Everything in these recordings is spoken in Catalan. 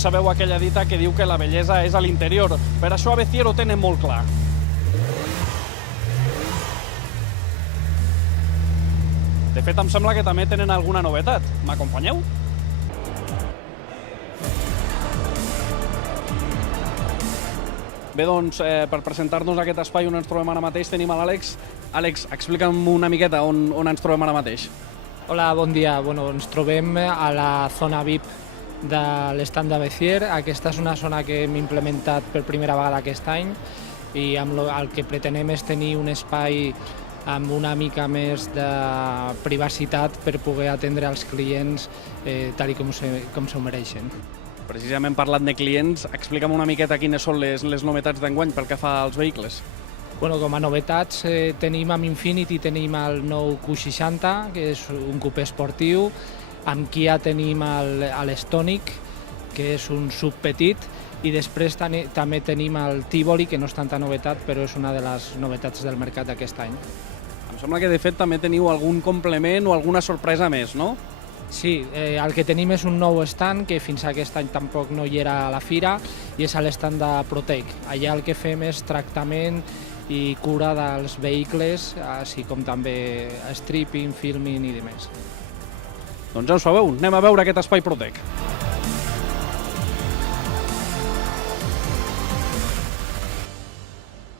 sabeu aquella dita que diu que la bellesa és a l'interior. Per això a Becier ho tenen molt clar. De fet, em sembla que també tenen alguna novetat. M'acompanyeu? Bé, doncs, per presentar-nos aquest espai on ens trobem ara mateix tenim a l'Àlex. Àlex, explica'm una miqueta on ens trobem ara mateix. Hola, bon dia. Ens trobem a la zona VIP de l'estand de Becier. Aquesta és una zona que hem implementat per primera vegada aquest any i el que pretenem és tenir un espai amb una mica més de privacitat per poder atendre els clients tal com s'ho mereixen. Precisament parlant de clients, explica'm una miqueta quines són les novetats d'enguany pel que fa als vehicles. Com a novetats tenim amb Infiniti tenim el nou Q60, que és un cupè esportiu. Amb Kia tenim l'Stonic, que és un subpetit, i després també tenim el Tivoli, que no és tanta novetat, però és una de les novetats del mercat d'aquest any. Em sembla que de fet també teniu algun complement o alguna sorpresa més, no? Sí, el que tenim és un nou stand, que fins aquest any tampoc no hi era a la fira, i és l'stand de Protec. Allà el que fem és tractament i cura dels vehicles, així com també stripping, filming i demés. Doncs ja ho sabeu, anem a veure aquest espai Protec.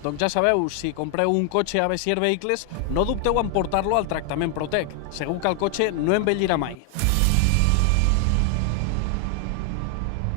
Doncs ja sabeu, si compreu un cotxe a Becier Vehicles, no dubteu en portar-lo al tractament Protec. Segur que el cotxe no envellirà mai.